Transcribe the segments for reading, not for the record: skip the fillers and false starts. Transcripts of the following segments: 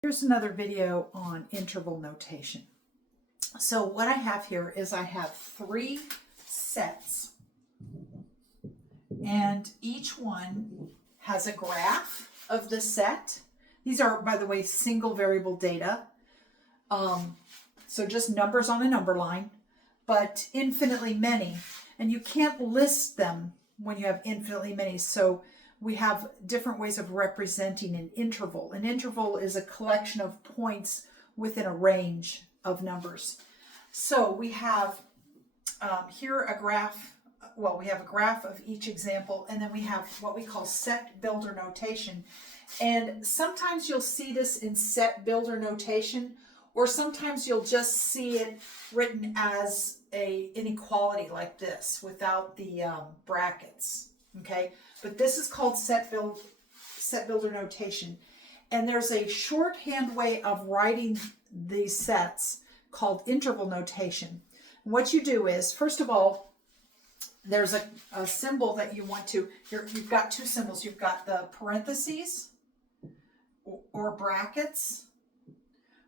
Here's another video on interval notation. So what I have here is I have 3 sets, and each one has a graph of the set. These are, by the way, single variable data. So just numbers on a number line, but infinitely many. And you can't list them when you have infinitely many. So we have different ways of representing an interval. An interval is a collection of points within a range of numbers. So we have here a graph. Well, we have a graph of each example, and then we have what we call set builder notation. And sometimes you'll see this in set builder notation, or sometimes you'll just see it written as an inequality like this without the brackets. Okay, but this is called set builder notation. And there's a shorthand way of writing these sets called interval notation. And what you do is, first of all, there's a symbol that you want to, you've got 2 symbols. You've got the parentheses or brackets,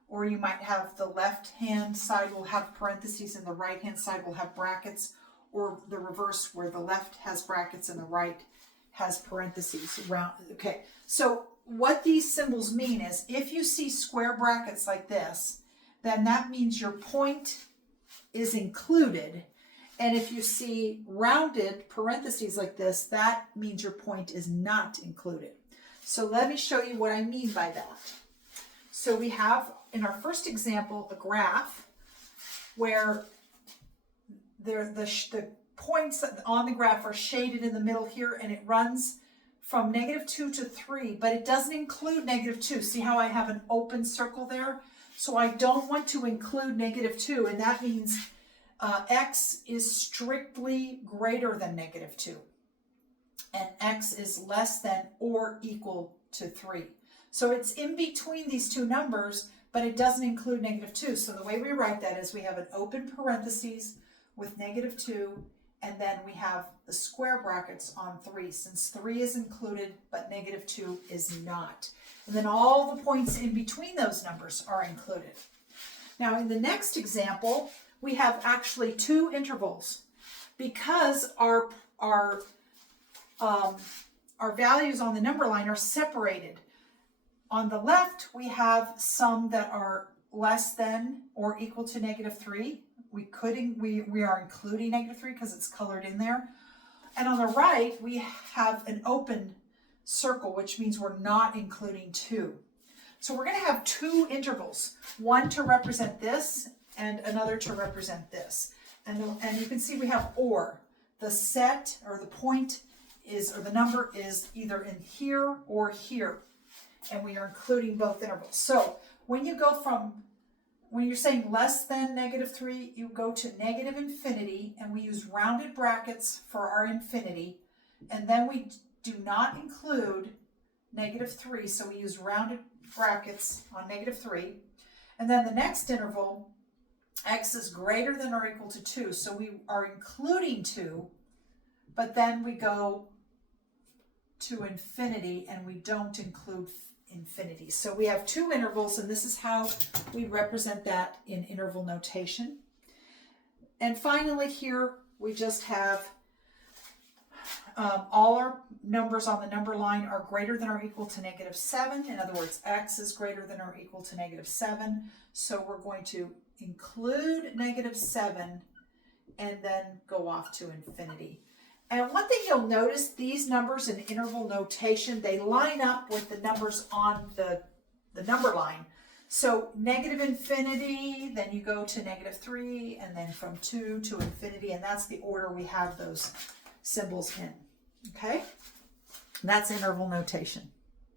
or you might have the left-hand side will have parentheses and the right-hand side will have brackets, or the reverse where the left has brackets and the right has parentheses around. Okay, so what these symbols mean is if you see square brackets like this, then that means your point is included. And if you see rounded parentheses like this, that means your point is not included. So let me show you what I mean by that. So we have in our first example a graph where the points on the graph are shaded in the middle here, and it runs from -2 to 3, but it doesn't include -2. See how I have an open circle there? So I don't want to include -2, and that means x is strictly greater than -2, and x is less than or equal to 3. So it's in between these 2 numbers, but it doesn't include -2. So the way we write that is we have an open parentheses with -2, and then we have the square brackets on 3, since 3 is included but -2 is not. And then all the points in between those numbers are included. Now in the next example, we have actually 2 intervals because our values on the number line are separated. On the left, we have some that are less than or equal to -3. We are including -3 because it's colored in there. And on the right, we have an open circle, which means we're not including 2. So we're going to have 2 intervals, one to represent this and another to represent this. And you can see we have or. The set or the point is, or the number is either in here or here. And we are including both intervals. So when you go from, when you're saying less than -3, you go to -infinity, and we use rounded brackets for our infinity. And then we do not include -3, so we use rounded brackets on -3. And then the next interval, x is greater than or equal to 2, so we are including 2, but then we go to infinity and we don't include infinity. So we have 2 intervals, and this is how we represent that in interval notation. And finally here we just have all our numbers on the number line are greater than or equal to -7. In other words, x is greater than or equal to -7. So we're going to include -7 and then go off to infinity. And one thing you'll notice, these numbers in interval notation, they line up with the numbers on the number line. So -infinity, then you go to -3, and then from 2 to infinity, and that's the order we have those symbols in. Okay? And that's interval notation.